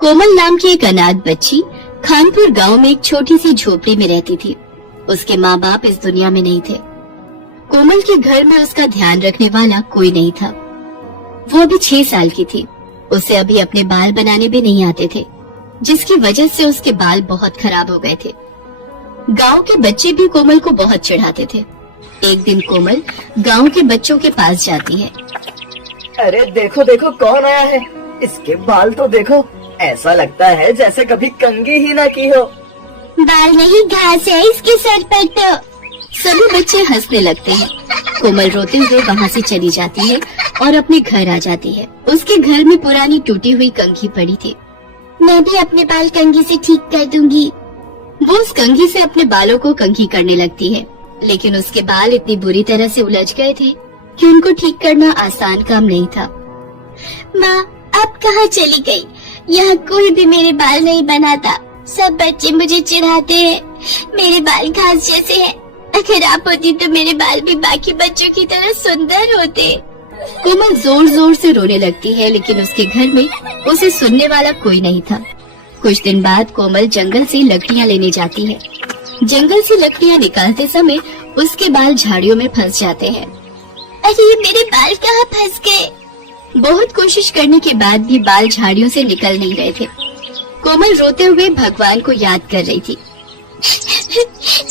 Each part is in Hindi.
कोमल नाम की एक अनाथ बच्ची खानपुर गांव में एक छोटी सी झोपड़ी में रहती थी। उसके माँ बाप इस दुनिया में नहीं थे। कोमल के घर में उसका ध्यान रखने वाला कोई नहीं था। वो अभी 6 साल की थी। उसे अभी अपने बाल बनाने भी नहीं आते थे, जिसकी वजह से उसके बाल बहुत खराब हो गए थे। गांव के बच्चे भी कोमल को बहुत चिढ़ाते थे। एक दिन कोमल गांव के बच्चों के पास जाती है। अरे देखो देखो कौन आया है, इसके बाल तो देखो, ऐसा लगता है जैसे कभी कंघी ही ना की हो। बाल नहीं, घास है इसके सर पर तो। सभी बच्चे हंसने लगते हैं। कोमल रोते हुए वहाँ से चली जाती है और अपने घर आ जाती है। उसके घर में पुरानी टूटी हुई कंघी पड़ी थी। मैं भी अपने बाल कंघी से ठीक कर दूंगी। वो उस कंघी से अपने बालों को कंघी करने लगती है, लेकिन उसके बाल इतनी बुरी तरह से उलझ गए थे कि उनको ठीक करना आसान काम नहीं था। माँ, अब कहाँ चली गई? यहाँ कोई भी मेरे बाल नहीं बनाता। सब बच्चे मुझे चिढ़ाते हैं। मेरे बाल घास जैसे हैं। अगर आप होती तो मेरे बाल भी बाकी बच्चों की तरह सुंदर होते। कोमल जोर जोर से रोने लगती है, लेकिन उसके घर में उसे सुनने वाला कोई नहीं था। कुछ दिन बाद कोमल जंगल से लकड़ियाँ लेने जाती है। जंगल से लकड़ियाँ निकालते समय उसके बाल झाड़ियों में फंस जाते हैं। अरे मेरे बाल कहाँ फंस गए? बहुत कोशिश करने के बाद भी बाल झाड़ियों से निकल नहीं रहे थे। कोमल रोते हुए भगवान को याद कर रही थी।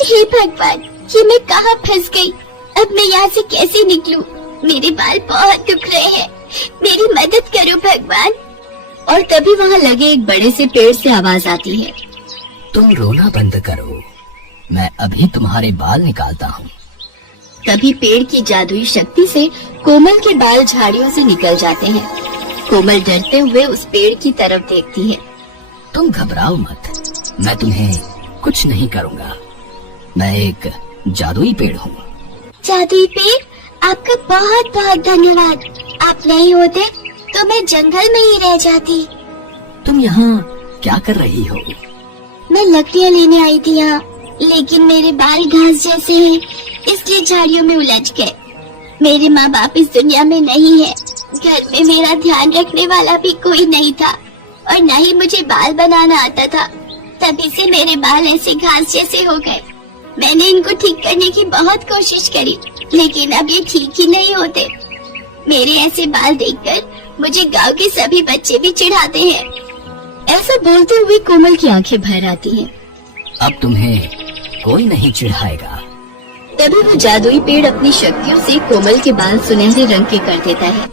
हे भगवान, ये मैं कहाँ फंस गई? अब मैं यहाँ से कैसे निकलूं? मेरे बाल बहुत दुख रहे हैं। मेरी मदद करो भगवान। और तभी वहाँ लगे एक बड़े से पेड़ से आवाज आती है। तुम रोना बंद करो, मैं अभी तुम्हारे बाल निकालता हूँ। तभी पेड़ की जादुई शक्ति से कोमल के बाल झाड़ियों से निकल जाते हैं। कोमल डरते हुए उस पेड़ की तरफ देखती है। तुम घबराओ मत, मैं तुम्हें कुछ नहीं करूँगा। मैं एक जादुई पेड़ हूँ। जादुई पेड़? आपका बहुत बहुत धन्यवाद। आप नहीं होते तो मैं जंगल में ही रह जाती। तुम यहाँ क्या कर रही हो? मैं लकड़ियाँ लेने आई थी यहाँ, लेकिन मेरे बाल घास जैसे हैं, इसलिए झाड़ियों में उलझ गए। मेरे माँ बाप इस दुनिया में नहीं है। घर में मेरा ध्यान रखने वाला भी कोई नहीं था और न ही मुझे बाल बनाना आता था। तभी से मेरे बाल ऐसे घास जैसे हो गए। मैंने इनको ठीक करने की बहुत कोशिश करी, लेकिन अब ये ठीक ही नहीं होते। मेरे ऐसे बाल देखकर मुझे गांव के सभी बच्चे भी चिढ़ाते हैं। ऐसा बोलते हुए कोमल की आंखें भर आती हैं। अब तुम्हें कोई नहीं चिढ़ाएगा। तभी वो जादुई पेड़ अपनी शक्तियों से कोमल के बाल सुनहरे रंग के कर देता है।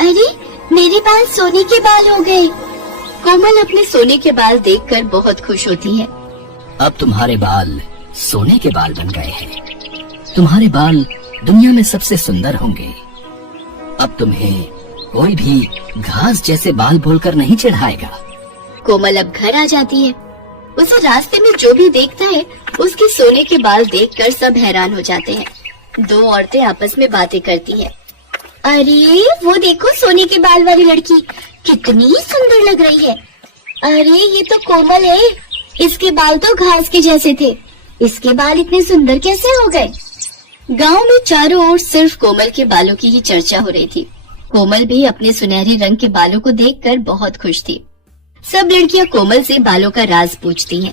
अरे मेरे बाल सोने के बाल हो गए। कोमल अपने सोने के बाल देखकर बहुत खुश होती है। अब तुम्हारे बाल सोने के बाल बन गए हैं। तुम्हारे बाल दुनिया में सबसे सुंदर होंगे। अब तुम्हें कोई भी घास जैसे बाल बोलकर नहीं चिढ़ाएगा। कोमल अब घर आ जाती है। उसे रास्ते में जो भी देखता है उसके सोने के बाल देखकर सब हैरान हो जाते हैं। 2 औरतें आपस में बातें करती हैं। अरे वो देखो, सोने के बाल वाली लड़की कितनी सुंदर लग रही है। अरे ये तो कोमल है। इसके बाल तो घास के जैसे थे। इसके बाल इतने सुंदर कैसे हो गए? गांव में चारों ओर सिर्फ कोमल के बालों की ही चर्चा हो रही थी। कोमल भी अपने सुनहरे रंग के बालों को देखकर बहुत खुश थी। सब लड़कियां कोमल से बालों का राज पूछती हैं।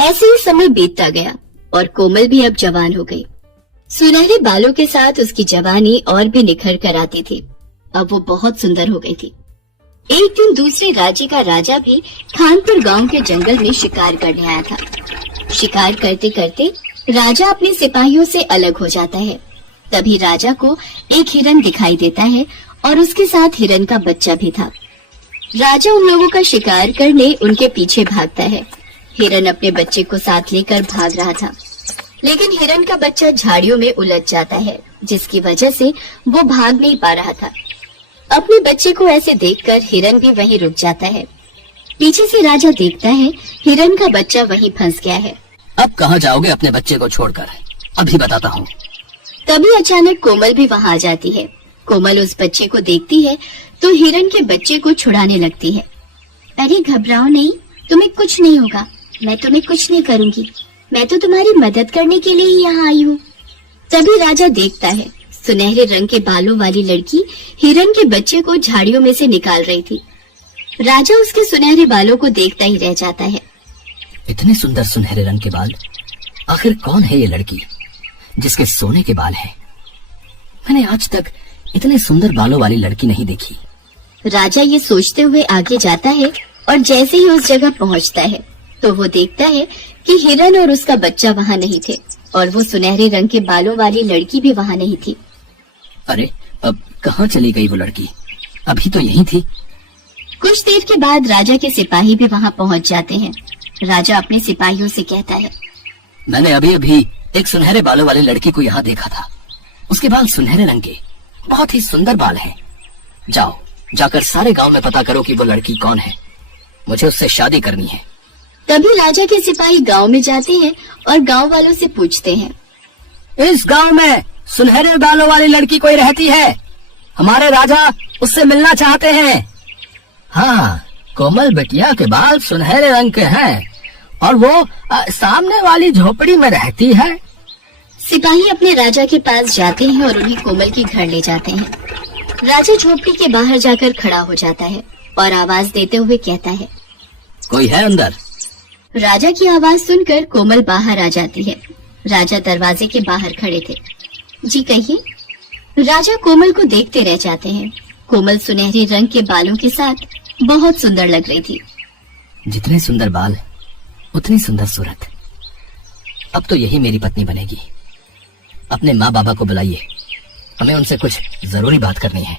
ऐसे ही समय बीतता गया और कोमल भी अब जवान हो गई। सुनहरे बालों के साथ उसकी जवानी और भी निखर कर आती थी। अब वो बहुत सुंदर हो गई थी। एक दिन दूसरे राज्य का राजा भी खानपुर गांव के जंगल में शिकार करने आया था। शिकार करते करते राजा अपने सिपाहियों से अलग हो जाता है। तभी राजा को एक हिरन दिखाई देता है और उसके साथ हिरन का बच्चा भी था। राजा उन लोगों का शिकार करने उनके पीछे भागता है। हिरन अपने बच्चे को साथ लेकर भाग रहा था, लेकिन हिरन का बच्चा झाड़ियों में उलझ जाता है, जिसकी वजह से वो भाग नहीं पा रहा था। अपने बच्चे को ऐसे देखकर हिरन भी वहीं रुक जाता है। पीछे से राजा देखता है हिरन का बच्चा वहीं फंस गया है। अब कहाँ जाओगे अपने बच्चे को छोड़कर? अभी बताता हूँ। तभी अचानक कोमल भी वहाँ आ जाती है। कोमल उस बच्चे को देखती है तो हिरन के बच्चे को छुड़ाने लगती है। अरे घबराओ नहीं, तुम्हें कुछ नहीं होगा। मैं तुम्हें कुछ नहीं करूँगी। मैं तो तुम्हारी मदद करने के लिए ही यहाँ आई हूँ। तभी राजा देखता है सुनहरे रंग के बालों वाली लड़की हिरन के बच्चे को झाड़ियों में से निकाल रही थी। राजा उसके सुनहरे बालों को देखता ही रह जाता है। इतने सुंदर सुनहरे रंग के बाल, आखिर कौन है ये लड़की जिसके सोने के बाल हैं? मैंने आज तक इतने सुंदर बालों वाली लड़की नहीं देखी। राजा ये सोचते हुए आगे जाता है और जैसे ही उस जगह पहुंचता है तो वो देखता है कि हिरन और उसका बच्चा वहाँ नहीं थे और वो सुनहरे रंग के बालों वाली लड़की भी वहाँ नहीं थी। अरे अब कहाँ चली गई वो लड़की? अभी तो यहीं थी। कुछ देर के बाद राजा के सिपाही भी वहाँ पहुँच जाते हैं। राजा अपने सिपाहियों से कहता है, मैंने अभी अभी एक सुनहरे बालों वाली लड़की को यहाँ देखा था। उसके बाल सुनहरे रंग के, बहुत ही सुंदर बाल हैं। जाओ, जाकर सारे गांव में पता करो कि वो लड़की कौन है। मुझे उससे शादी करनी है। तभी राजा के सिपाही गांव में जाते हैं और गांव वालों से पूछते हैं, इस गांव में सुनहरे बालों वाली लड़की कोई रहती है? हमारे राजा उससे मिलना चाहते हैं। हाँ, कोमल बिटिया के बाल सुनहरे रंग के हैं और वो सामने वाली झोपड़ी में रहती है। सिपाही अपने राजा के पास जाते हैं और उन्हें कोमल के घर ले जाते हैं। राजा झोपड़ी के बाहर जाकर खड़ा हो जाता है और आवाज देते हुए कहता है, कोई है अंदर? राजा की आवाज सुनकर कोमल बाहर आ जाती है। राजा दरवाजे के बाहर खड़े थे। जी कहिए। राजा कोमल को देखते रह जाते हैं। कोमल सुनहरे रंग के बालों के साथ बहुत सुंदर लग रही थी। जितने सुंदर बाल उतनी सुंदर सूरत। अब तो यही मेरी पत्नी बनेगी। अपने माँ बाबा को बुलाइए, हमें उनसे कुछ जरूरी बात करनी है।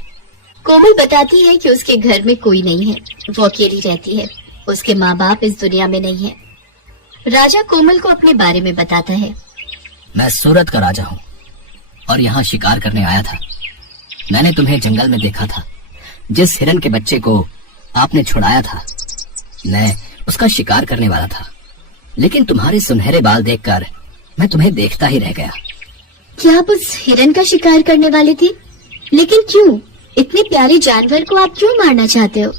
कोमल बताती है कि उसके घर में कोई नहीं है, वो अकेली रहती है। उसके माँ बाप इस दुनिया में नहीं है। राजा कोमल को अपने बारे में बताता है। मैं सूरत का राजा हूँ और यहाँ शिकार करने आया था। मैंने तुम्हें जंगल में देखा था। जिस हिरन के बच्चे को आपने छुड़ाया था, मैं उसका शिकार करने वाला था, लेकिन तुम्हारे सुनहरे बाल देखकर मैं तुम्हें देखता ही रह गया। क्या आप उस हिरन का शिकार करने वाले थे? लेकिन क्यों? इतने प्यारे जानवर को आप क्यों मारना चाहते हो?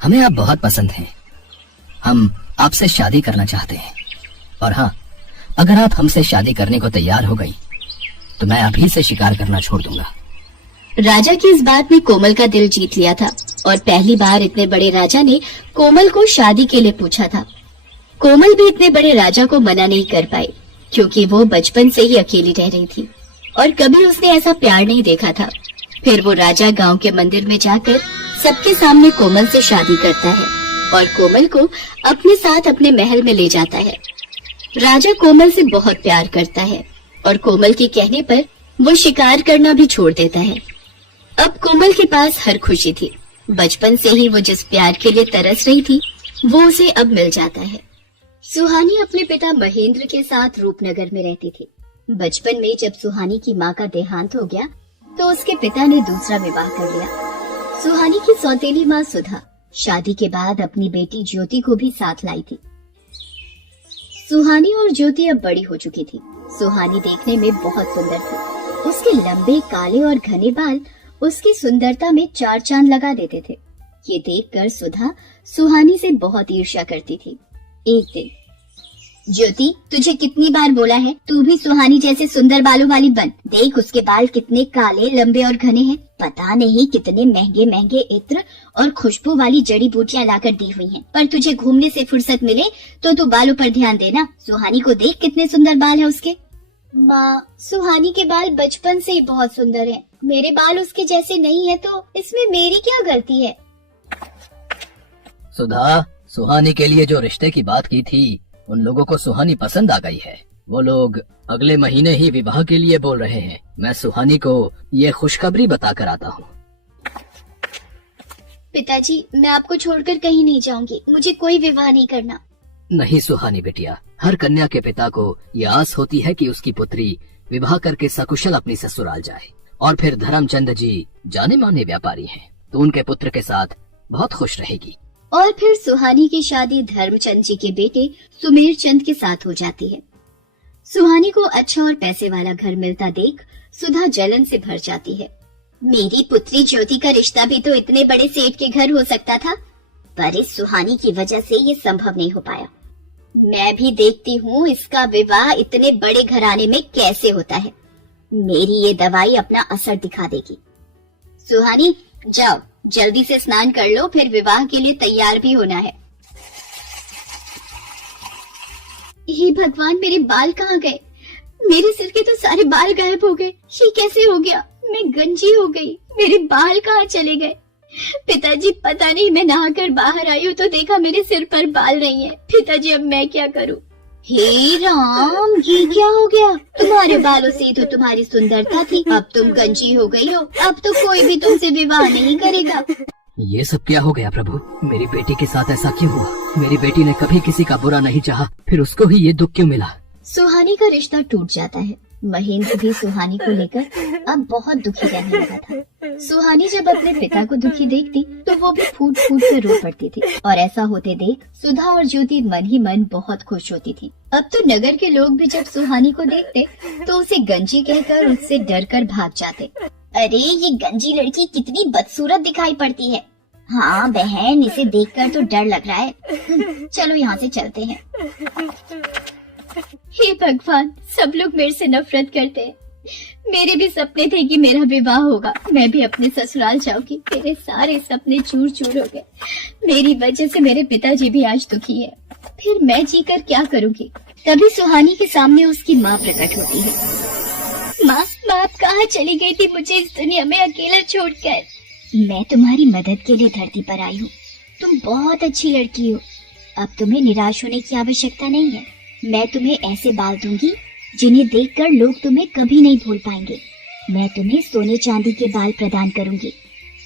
हमें आप बहुत पसंद हैं। हम आपसे शादी करना चाहते हैं। और हाँ, अगर आप हमसे शादी करने को तैयार हो गई तो मैं अभी से शिकार करना छोड़ दूंगा। राजा की इस बात ने कोमल का दिल जीत लिया था और पहली बार इतने बड़े राजा ने कोमल को शादी के लिए पूछा था। कोमल भी इतने बड़े राजा को मना नहीं कर पाई, क्योंकि वो बचपन से ही अकेली रह रही थी और कभी उसने ऐसा प्यार नहीं देखा था। फिर वो राजा गांव के मंदिर में जाकर सबके सामने कोमल से शादी करता है और कोमल को अपने साथ अपने महल में ले जाता है। राजा कोमल से बहुत प्यार करता है और कोमल के कहने पर वो शिकार करना भी छोड़ देता है। अब कोमल के पास हर खुशी थी। बचपन से ही वो जिस प्यार के लिए तरस रही थी वो उसे अब मिल जाता है। सुहानी अपने पिता महेंद्र के साथ रूपनगर में रहती थी। बचपन में जब सुहानी की माँ का देहांत हो गया तो उसके पिता ने दूसरा विवाह कर लिया। सुहानी की सौतेली माँ सुधा शादी के बाद अपनी बेटी ज्योति को भी साथ लाई थी। सुहानी और ज्योति अब बड़ी हो चुकी थी। सुहानी देखने में बहुत सुंदर थी। उसके लंबे काले और घने बाल उसकी सुंदरता में चार चांद लगा देते थे। ये देखकर सुधा सुहानी से बहुत ईर्ष्या करती थी। एक दिन, ज्योति, तुझे कितनी बार बोला है तू भी सुहानी जैसे सुंदर बालों वाली बन। देख उसके बाल कितने काले, लंबे और घने हैं। पता नहीं कितने महंगे महंगे इत्र और खुशबू वाली जड़ी बूटियां लाकर दी हुई हैं। पर तुझे घूमने से फुर्सत मिले तो तू बालों पर ध्यान देना। सुहानी को देख कितने सुंदर बाल है उसके। माँ, सुहानी के बाल बचपन से ही बहुत सुंदर हैं। मेरे बाल उसके जैसे नहीं है तो इसमें मेरी क्या गलती है? सुधा, सुहानी के लिए जो रिश्ते की बात की थी उन लोगों को सुहानी पसंद आ गई है। वो लोग अगले महीने ही विवाह के लिए बोल रहे हैं। मैं सुहानी को ये खुशखबरी बताकर आता हूँ। पिताजी, मैं आपको छोड़कर कहीं नहीं जाऊंगी। मुझे कोई विवाह नहीं करना। नहीं सुहानी बेटिया, हर कन्या के पिता को ये आस होती है कि उसकी पुत्री विवाह करके सकुशल अपनी ससुराल जाए। और फिर धर्मचंद जी जाने माने व्यापारी हैं, तो उनके पुत्र के साथ बहुत खुश रहेगी। और फिर सुहानी की शादी धर्मचंद जी के बेटे सुमेर चंद के साथ हो जाती है। सुहानी को अच्छा और पैसे वाला घर मिलता देख सुधा जलन से भर जाती है। मेरी पुत्री ज्योति का रिश्ता भी तो इतने बड़े सेठ के घर हो सकता था, पर इस सुहानी की वजह से ये संभव नहीं हो पाया। मैं भी देखती हूँ इसका विवाह इतने बड़े घराने में कैसे होता है। मेरी ये दवाई अपना असर दिखा देगी। सुहानी, जाओ जल्दी से स्नान कर लो, फिर विवाह के लिए तैयार भी होना है। हे भगवान, मेरे बाल कहाँ गए? मेरे सिर के तो सारे बाल गायब हो गए। ये कैसे हो गया? मैं गंजी हो गई, मेरे बाल कहाँ चले गए? पिताजी, पता नहीं, मैं नहाकर बाहर आई हूँ तो देखा मेरे सिर पर बाल नहीं है। पिताजी, अब मैं क्या करूँ? हे राम, ये क्या हो गया? तुम्हारे बालों से तो तुम्हारी सुंदरता थी, अब तुम गंजी हो गई हो। अब तो कोई भी तुमसे विवाह नहीं करेगा। ये सब क्या हो गया प्रभु? मेरी बेटी के साथ ऐसा क्यों हुआ? मेरी बेटी ने कभी किसी का बुरा नहीं चाहा, फिर उसको ही ये दुख क्यों मिला? सुहानी का रिश्ता टूट जाता है। महेंद्र भी सुहानी को लेकर अब बहुत दुखी रहने लगा था। सुहानी जब अपने पिता को दुखी देखती तो वो भी फूट फूट कर रो पड़ती थी, और ऐसा होते देख सुधा और ज्योति मन ही मन बहुत खुश होती थी। अब तो नगर के लोग भी जब सुहानी को देखते तो उसे गंजी कहकर उससे डर कर भाग जाते। अरे, ये गंजी लड़की कितनी बदसूरत दिखाई पड़ती है। हाँ बहन, इसे देखकर तो डर लग रहा है। चलो यहाँ से चलते हैं। हे भगवान, सब लोग मेरे से नफरत करते हैं। मेरे भी सपने थे कि मेरा विवाह होगा, मैं भी अपने ससुराल जाऊंगी। मेरे सारे सपने चूर चूर हो गए। मेरी वजह से मेरे पिताजी भी आज दुखी है। फिर मैं जीकर क्या करूंगी? तभी सुहानी के सामने उसकी माँ प्रकट होती है। माँ, आप कहाँ चली गई थी मुझे इस दुनिया में अकेला छोड़कर? मैं तुम्हारी मदद के लिए धरती पर आई हूँ। तुम बहुत अच्छी लड़की हो, अब तुम्हें निराश होने की आवश्यकता नहीं है। मैं तुम्हें ऐसे बाल दूंगी जिन्हें देखकर लोग तुम्हें कभी नहीं भूल पाएंगे। मैं तुम्हें सोने चांदी के बाल प्रदान करूंगी।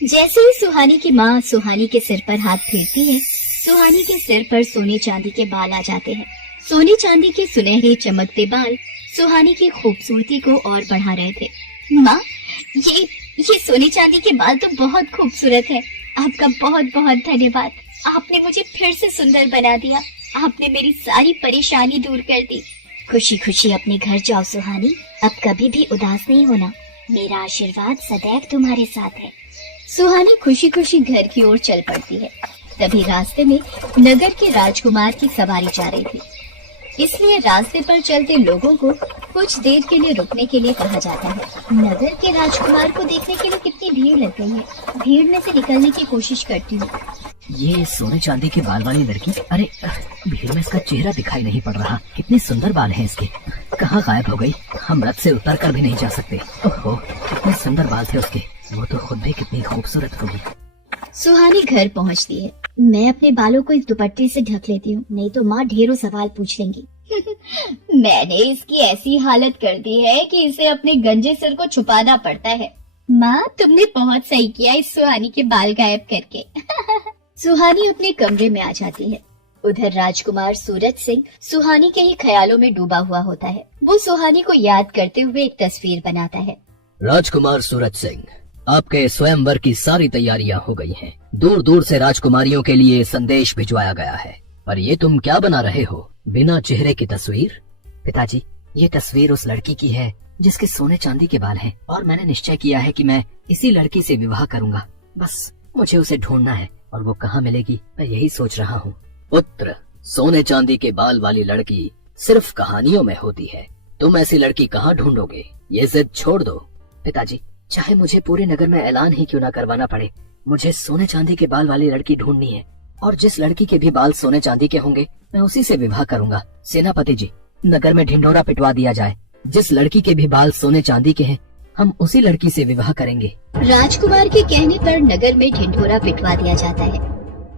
जैसे ही सुहानी की माँ सुहानी के सिर पर हाथ फेरती है, सुहानी के सिर पर सोने चांदी के बाल आ जाते हैं। सोने चांदी के सुनहरे चमकते बाल सुहानी की खूबसूरती को और बढ़ा रहे थे। माँ, ये सोने चांदी के बाल तो बहुत खूबसूरत है। आपका बहुत बहुत धन्यवाद। आपने मुझे फिर से सुंदर बना दिया। आपने मेरी सारी परेशानी दूर कर दी। खुशी खुशी अपने घर जाओ सुहानी, अब कभी भी उदास नहीं होना। मेरा आशीर्वाद सदैव तुम्हारे साथ है। सुहानी खुशी खुशी घर की ओर चल पड़ती है। तभी रास्ते में नगर के राजकुमार की सवारी जा रही थी, इसलिए रास्ते पर चलते लोगों को कुछ देर के लिए रुकने के लिए कहा जाता है। नगर के राजकुमार को देखने के लिए कितनी भीड़ लग गई है। भीड़ में से निकलने की कोशिश करती हूँ। ये सोने चांदी के बाल वाली लड़की, अरे भीड़ में इसका चेहरा दिखाई नहीं पड़ रहा। कितने सुंदर बाल हैं इसके, कहाँ गायब हो गई? हम रथ से उतर कर भी नहीं जा सकते। ओहो, कितने सुंदर बाल थे उसके। वो तो खुद भी कितनी खूबसूरत होगी। सुहानी घर पहुंचती है। मैं अपने बालों को इस दुपट्टे से ढक लेती हूँ, नहीं तो माँ ढेरों सवाल पूछ लेंगी। मैंने इसकी ऐसी हालत कर दी है कि इसे अपने गंजे सिर को छुपाना पड़ता है। माँ, तुमने बहुत सही किया इस सुहानी के बाल गायब करके। सुहानी अपने कमरे में आ जाती है। उधर राजकुमार सूरज सिंह सुहानी के ही ख्यालों में डूबा हुआ होता है। वो सुहानी को याद करते हुए एक तस्वीर बनाता है। राजकुमार सूरज सिंह, आपके स्वयंवर की सारी तैयारियां हो गई हैं। दूर दूर से राजकुमारियों के लिए संदेश भिजवाया गया है। पर ये तुम क्या बना रहे हो? बिना चेहरे की तस्वीर? पिताजी, ये तस्वीर उस लड़की की है जिसके सोने चांदी के बाल हैं, और मैंने निश्चय किया है कि मैं इसी लड़की से विवाह करूंगा। बस मुझे उसे ढूंढना है, और वो कहाँ मिलेगी मैं यही सोच रहा हूँ। पुत्र, सोने चांदी के बाल वाली लड़की सिर्फ कहानियों में होती है। तुम ऐसी लड़की कहाँ ढूंढोगे? ये जिद छोड़ दो। पिताजी, चाहे मुझे पूरे नगर में ऐलान ही क्यों न करवाना पड़े, मुझे सोने चांदी के बाल वाली लड़की ढूंढनी है, और जिस लड़की के भी बाल सोने चांदी के होंगे मैं उसी से विवाह करूंगा। सेनापति जी, नगर में ढिंढोरा पिटवा दिया जाए। जिस लड़की के भी बाल सोने चांदी के हैं, हम उसी लड़की से विवाह करेंगे। राजकुमार के कहने पर नगर में ढिंढोरा पिटवा दिया जाता है।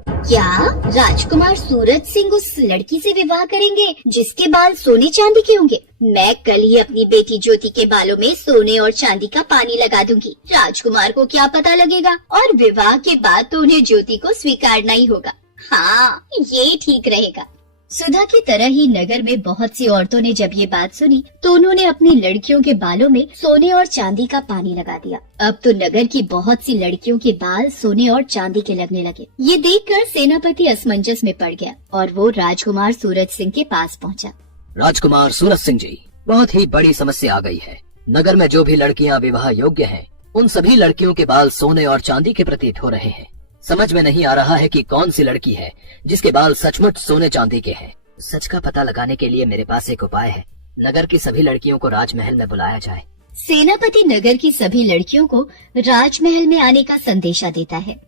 क्या राजकुमार सूरज सिंह उस लड़की से विवाह करेंगे जिसके बाल सोने चांदी के होंगे? मैं कल ही अपनी बेटी ज्योति के बालों में सोने और चांदी का पानी लगा दूंगी। राजकुमार को क्या पता लगेगा, और विवाह के बाद तो उन्हें ज्योति को स्वीकारना ही होगा। हाँ, ये ठीक रहेगा। सुधा की तरह ही नगर में बहुत सी औरतों ने जब ये बात सुनी तो उन्होंने अपनी लड़कियों के बालों में सोने और चांदी का पानी लगा दिया। अब तो नगर की बहुत सी लड़कियों के बाल सोने और चांदी के लगने लगे। ये देखकर सेनापति असमंजस में पड़ गया और वो राजकुमार सूरज सिंह के पास पहुंचा। राजकुमार सूरज सिंह जी, बहुत ही बड़ी समस्या आ गई है। नगर में जो भी लड़कियां विवाह योग्य हैं, उन सभी लड़कियों के बाल सोने और चांदी के प्रतीत हो रहे हैं। समझ में नहीं आ रहा है कि कौन सी लड़की है जिसके बाल सचमुच सोने चांदी के हैं। सच का पता लगाने के लिए मेरे पास एक उपाय है। नगर की सभी लड़कियों को राजमहल में बुलाया जाए। सेनापति नगर की सभी लड़कियों को राजमहल में आने का संदेशा देता है।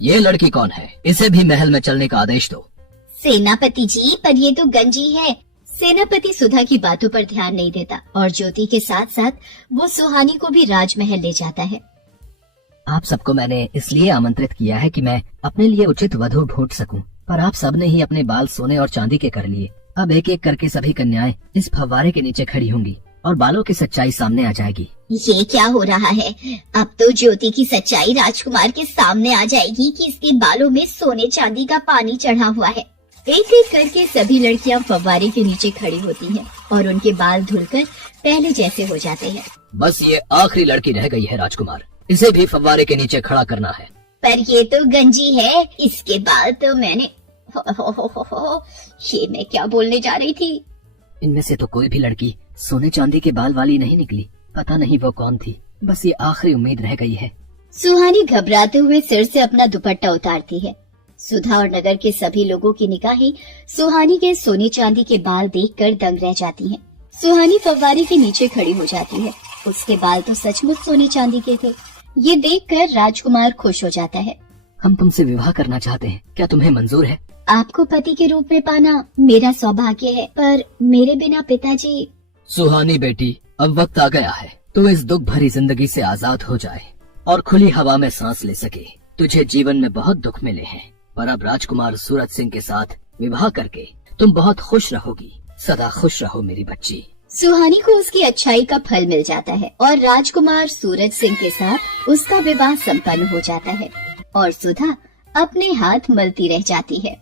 ये लड़की कौन है? इसे भी महल में चलने का आदेश दो। सेनापति जी, पर ये तो गंजी है। सेनापति सुधा की बातों पर ध्यान नहीं देता और ज्योति के साथ साथ वो सुहानी को भी राजमहल ले जाता है। आप सबको मैंने इसलिए आमंत्रित किया है कि मैं अपने लिए उचित वधू ढूंढ सकूं, पर आप सबने ही अपने बाल सोने और चांदी के कर लिए। अब एक एक करके सभी कन्याएं इस फव्वारे के नीचे खड़ी होंगी और बालों की सच्चाई सामने आ जाएगी। ये क्या हो रहा है? अब तो ज्योति की सच्चाई राजकुमार के सामने आ जाएगी कि इसके बालों में सोने चांदी का पानी चढ़ा हुआ है। एक एक करके सभी लड़कियां फव्वारे के नीचे खड़ी होती हैं और उनके बाल धुलकर पहले जैसे हो जाते हैं। बस ये आखिरी लड़की रह गई है राजकुमार, इसे भी फव्वारे के नीचे खड़ा करना है। पर ये तो गंजी है, इसके बाल तो मैंने ये मैं क्या बोलने जा रही थी? इनमें से तो कोई भी लड़की सोने चांदी के बाल वाली नहीं निकली। पता नहीं वो कौन थी, बस ये आखिरी उम्मीद रह गई है। सुहानी घबराते हुए सिर से अपना दुपट्टा उतारती है। सुधा और नगर के सभी लोगों की निगाहें सुहानी के सोने चांदी के बाल देखकर दंग रह जाती हैं। सुहानी फव्वारे के नीचे खड़ी हो जाती है। उसके बाल तो सचमुच सोने चांदी के थे। ये देखकर राजकुमार खुश हो जाता है। हम तुमसे विवाह करना चाहते हैं, क्या तुम्हें मंजूर है? आपको पति के रूप में पाना मेरा सौभाग्य है, पर मेरे बिना पिताजी। सुहानी बेटी, अब वक्त आ गया है तो इस दुख भरी जिंदगी से आजाद हो जाए और खुली हवा में सांस ले सके। तुझे जीवन में बहुत दुख मिले हैं, पर अब राजकुमार सूरज सिंह के साथ विवाह करके तुम बहुत खुश रहोगी। सदा खुश रहो मेरी बच्ची। सुहानी को उसकी अच्छाई का फल मिल जाता है और राजकुमार सूरज सिंह के साथ उसका विवाह संपन्न हो जाता है और सुधा अपने हाथ मलती रह जाती है।